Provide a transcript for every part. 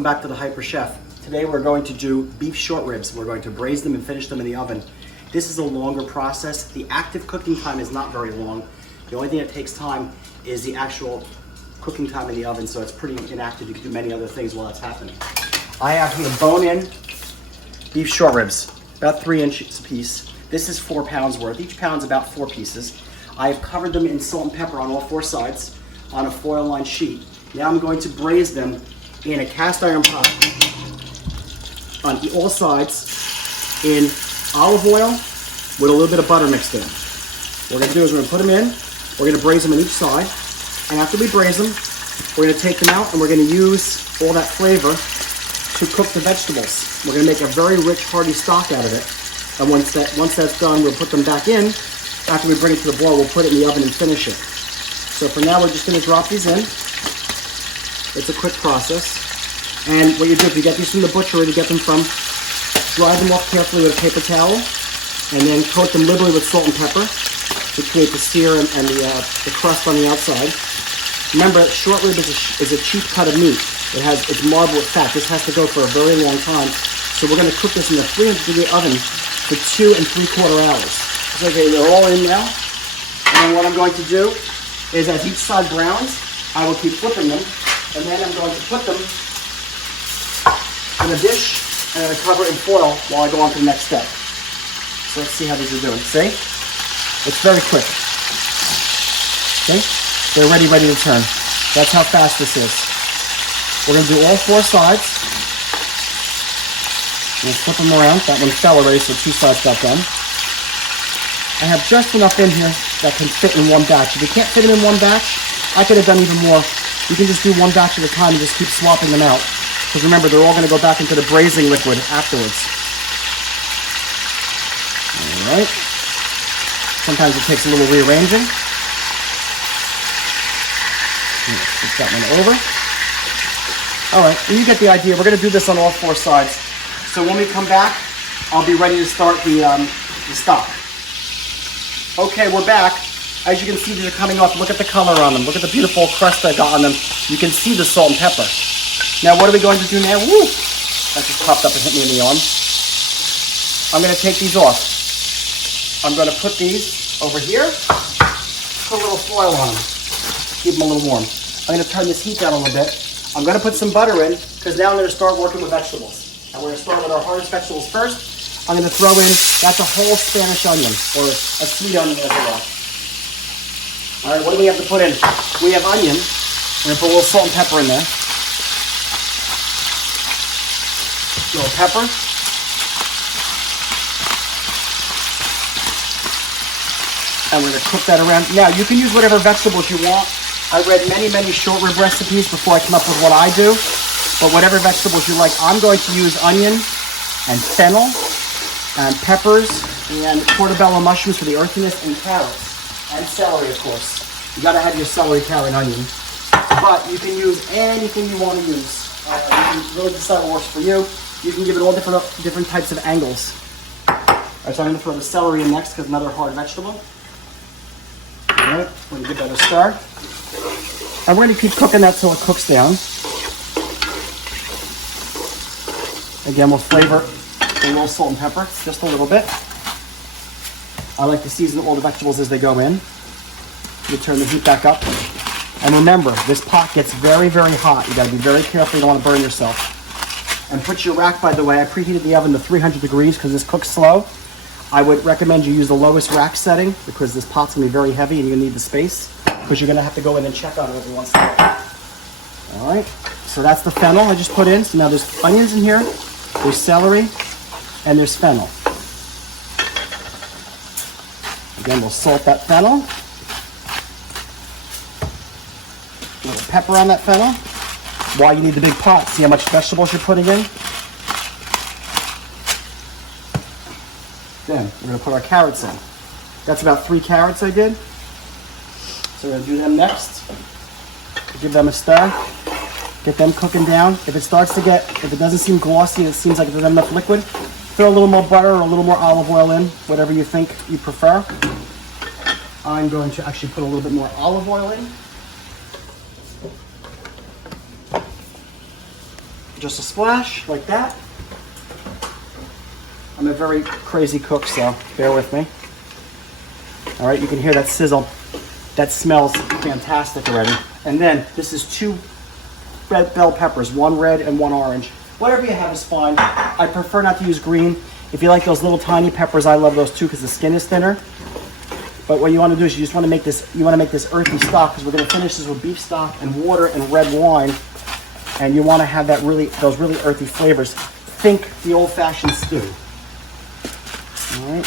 welcome back to the Hyper Chef. Today we're going to do beef short ribs. We're going to braise them and finish them in the oven. This is a longer process. The active cooking time is not very long. The only thing that takes time is the actual cooking time in the oven, so it's pretty inactive. You can do many other things while that's happening. I have here bone-in beef short ribs, about 3 inches a piece. This is 4 pounds worth. Each pound's about 4 pieces. I have covered them in salt and pepper on all 4 sides on a foil lined sheet. Now I'm going to braise them in a cast iron pot on all sides in olive oil with a little bit of butter mixed in. What we're going to do is we're going to put them in, we're going to braise them on each side, and after we braise them, we're going to take them out and we're going to use all that flavor to cook the vegetables. We're going to make a very rich, hearty stock out of it, and once that's done, we'll put them back in. After we bring it to the boil, we'll put it in the oven and finish it. So for now, we're just going to drop these in. It's a quick process. And what you do, if you get these from the butcher, to get them from, dry them off carefully with a paper towel, and then coat them liberally with salt and pepper to create the sear and the crust on the outside. Remember, short rib is a cheap cut of meat. It's marbled with fat. This has to go for a very long time. So we're going to cook this in a 300-degree oven for 2 3/4 hours. So okay, they're all in now. And then what I'm going to do is, as each side browns, I will keep flipping them, and then I'm going to put them in a dish and I'm going to cover it in foil while I go on to the next step. So let's see how these are doing. See? It's very quick. See? They're ready to turn. That's how fast this is. We're going to do all 4 sides. I'm going to flip them around. That one fell already, so 2 sides got done. I have just enough in here that can fit in one batch. If you can't fit them in one batch, I could have done even more. You can just do one batch at a time and just keep swapping them out. Because remember, they're all going to go back into the braising liquid afterwards. All right. Sometimes it takes a little rearranging. Flip that one over. All right, and you get the idea. We're going to do this on all 4 sides. So when we come back, I'll be ready to start the stock. Okay, we're back. As you can see, these are coming off. Look at the color on them. Look at the beautiful crust I got on them. You can see the salt and pepper. Now, what are we going to do now? Woo! That just popped up and hit me in the arm. I'm going to take these off. I'm going to put these over here. Put a little foil on them. Keep them a little warm. I'm going to turn this heat down a little bit. I'm going to put some butter in, because now I'm going to start working with vegetables. And we're going to start with our hardest vegetables first. I'm going to throw in, that's a whole Spanish onion, or a sweet onion as well. All right, what do we have to put in? We have onion. We're going to put a little salt and pepper in there. A little pepper. And we're going to cook that around. Now, you can use whatever vegetables you want. I read many short rib recipes before I come up with what I do. But whatever vegetables you like, I'm going to use onion and fennel and peppers and portobello mushrooms for the earthiness, and carrots. And celery, of course. You gotta have your celery, carrot, and onion. But you can use anything you want to use. You can really decide what works for you. You can give it all different types of angles. Alright, so I'm gonna throw the celery in next, because another hard vegetable. Alright, we're gonna give that a stir. And we're gonna keep cooking that till it cooks down. Again, we'll flavor a little salt and pepper, just a little bit. I like to season all the vegetables as they go in. You turn the heat back up. And remember, this pot gets very hot. You gotta be very careful, you don't wanna burn yourself. And put your rack, by the way, I preheated the oven to 300 degrees because this cooks slow. I would recommend you use the lowest rack setting, because this pot's gonna be very heavy and you need the space, because you're gonna have to go in and check on it every once in a while. All right, so that's the fennel I just put in. So now there's onions in here, there's celery, and there's fennel. Again, we'll salt that fennel. A little pepper on that fennel. Why you need the big pot. See how much vegetables you're putting in? Then we're going to put our carrots in. That's about 3 carrots I did. So we're going to do them next. Give them a stir. Get them cooking down. If it doesn't seem glossy, it seems like there's not enough liquid, throw a little more butter or a little more olive oil in, whatever you think you prefer. I'm going to actually put a little bit more olive oil in. just a splash like that. I'm a very crazy cook, so bear with me. All right, you can hear that sizzle. That smells fantastic already. And then this is 2 red bell peppers, 1 red and 1 orange. Whatever you have is fine. I prefer not to use green. If you like those little tiny peppers, I love those too because the skin is thinner. But what you want to do is you just want to make this, earthy stock because we're going to finish this with beef stock and water and red wine. And you want to have that those really earthy flavors. Think the old-fashioned stew. All right,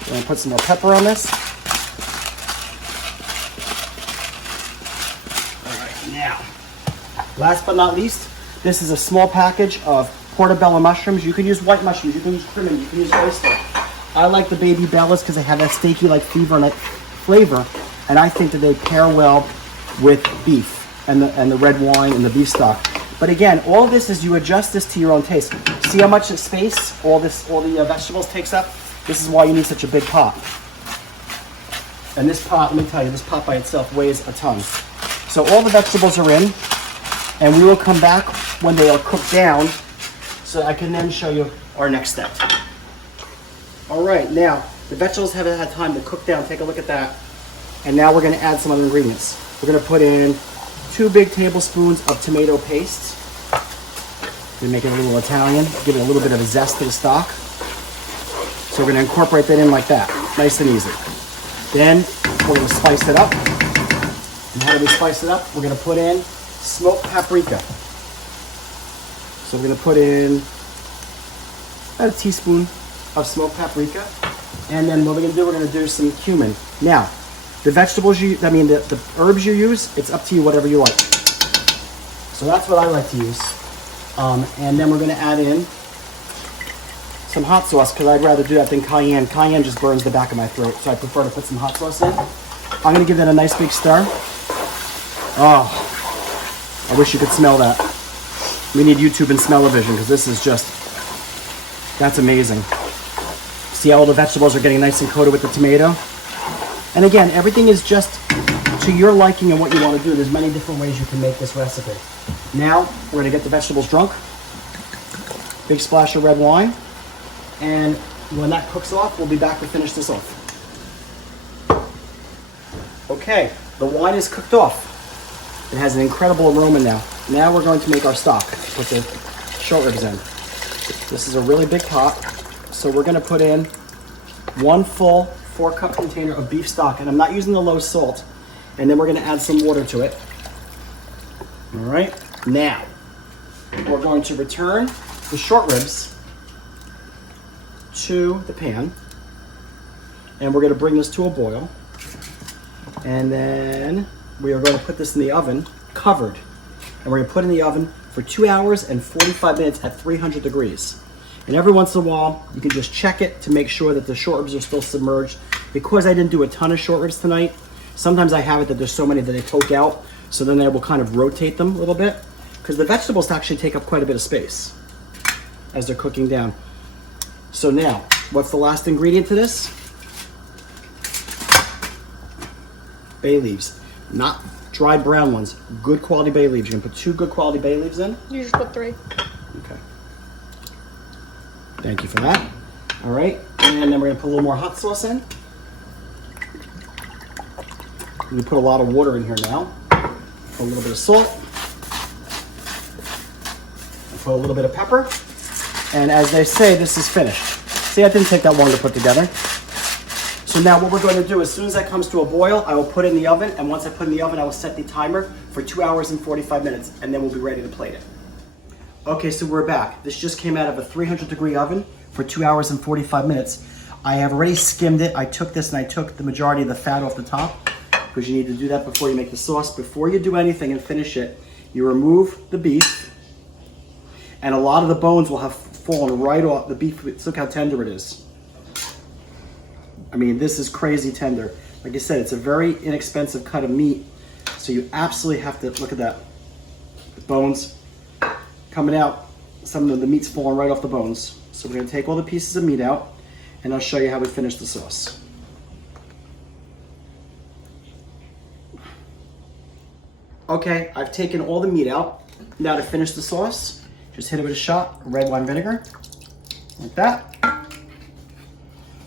we're going to put some more pepper on this. All right, now, last but not least, this is a small package of portobello mushrooms. You can use white mushrooms, you can use crimini, you can use oyster. I like the baby bellas because they have that steaky-like flavor, and I think that they pair well with beef and the red wine and the beef stock. But again, all this is you adjust this to your own taste. See how much space all the vegetables takes up? This is why you need such a big pot. And this pot, let me tell you, this pot by itself weighs a ton. So all the vegetables are in, and we will come back when they are cooked down so I can then show you our next step. All right, now the vegetables haven't had time to cook down. Take a look at that. And now we're going to add some other ingredients. We're going to put in 2 big tablespoons of tomato paste. We make it a little Italian, give it a little bit of a zest to the stock. So we're going to incorporate that in like that, nice and easy. Then we're going to spice it up. And how do we spice it up? We're going to put in smoked paprika. So we're going to put in about a teaspoon of smoked paprika. And then what we're going to do, we're going to do some cumin. Now, the vegetables the herbs you use, it's up to you, whatever you like. So that's what I like to use. And then we're going to add in some hot sauce because I'd rather do that than cayenne. Cayenne just burns the back of my throat, so I prefer to put some hot sauce in. I'm going to give that a nice big stir. Oh, I wish you could smell that. We need YouTube and smell-o-vision because this is just, that's amazing. See how all the vegetables are getting nice and coated with the tomato? And again, everything is just to your liking and what you want to do. There's many different ways you can make this recipe. Now, we're going to get the vegetables drunk. Big splash of red wine. And when that cooks off, we'll be back to finish this off. Okay, the wine is cooked off. It has an incredible aroma now. Now we're going to make our stock. Put the short ribs in. This is a really big pot. So we're going to put in 1 full 4-cup container of beef stock. And I'm not using the low salt. And then we're going to add some water to it. All right. Now, we're going to return the short ribs to the pan. And we're going to bring this to a boil. And then we are going to put this in the oven, covered. And we're going to put it in the oven for 2 hours and 45 minutes at 300 degrees. And every once in a while, you can just check it to make sure that the short ribs are still submerged. Because I didn't do a ton of short ribs tonight, sometimes I have it that there's so many that they poke out. So then I will kind of rotate them a little bit. Because the vegetables actually take up quite a bit of space as they're cooking down. So now, what's the last ingredient to this? Bay leaves. Not dry brown ones. Good quality bay leaves. You're going to put 2 good quality bay leaves in? You just put 3. Okay. Thank you for that. All right. And then we're going to put a little more hot sauce in. We put a lot of water in here now. Put a little bit of salt. Put a little bit of pepper. And as they say, this is finished. See, it didn't take that long to put together. So now what we're going to do, as soon as that comes to a boil, I will put it in the oven. And once I put it in the oven, I will set the timer for 2 hours and 45 minutes. And then we'll be ready to plate it. Okay, so we're back. This just came out of a 300-degree oven for 2 hours and 45 minutes. I have already skimmed it. I took this and I took the majority of the fat off the top because you need to do that before you make the sauce. Before you do anything and finish it, you remove the beef. And a lot of the bones will have fallen right off the beef. Look how tender it is. I mean, this is crazy tender. Like I said, it's a very inexpensive cut of meat. So you absolutely have to, look at that. The bones coming out. Some of the meat's falling right off the bones. So we're gonna take all the pieces of meat out and I'll show you how we finish the sauce. Okay, I've taken all the meat out. Now to finish the sauce, Just hit it with a shot of red wine vinegar, like that.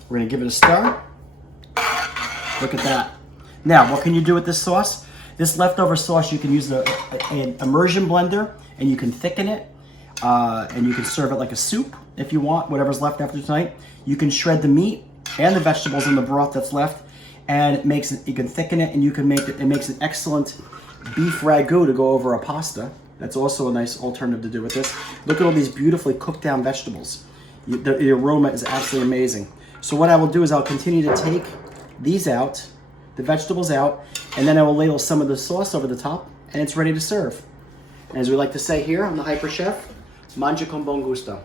We're gonna give it a stir. Look at that. Now, what can you do with this sauce? This leftover sauce, you can use an immersion blender and you can thicken it and you can serve it like a soup if you want, whatever's left after tonight. You can shred the meat and the vegetables in the broth that's left, and it makes it, you can thicken it and you can make it, it makes an excellent beef ragu to go over a pasta. That's also a nice alternative to do with this. Look at all these beautifully cooked down vegetables. The aroma is absolutely amazing. So what I will do is I'll continue to take these out, the vegetables out, and then I will ladle some of the sauce over the top, and it's ready to serve. And as we like to say here, I'm the Hyper Chef, mangia con buon gusto.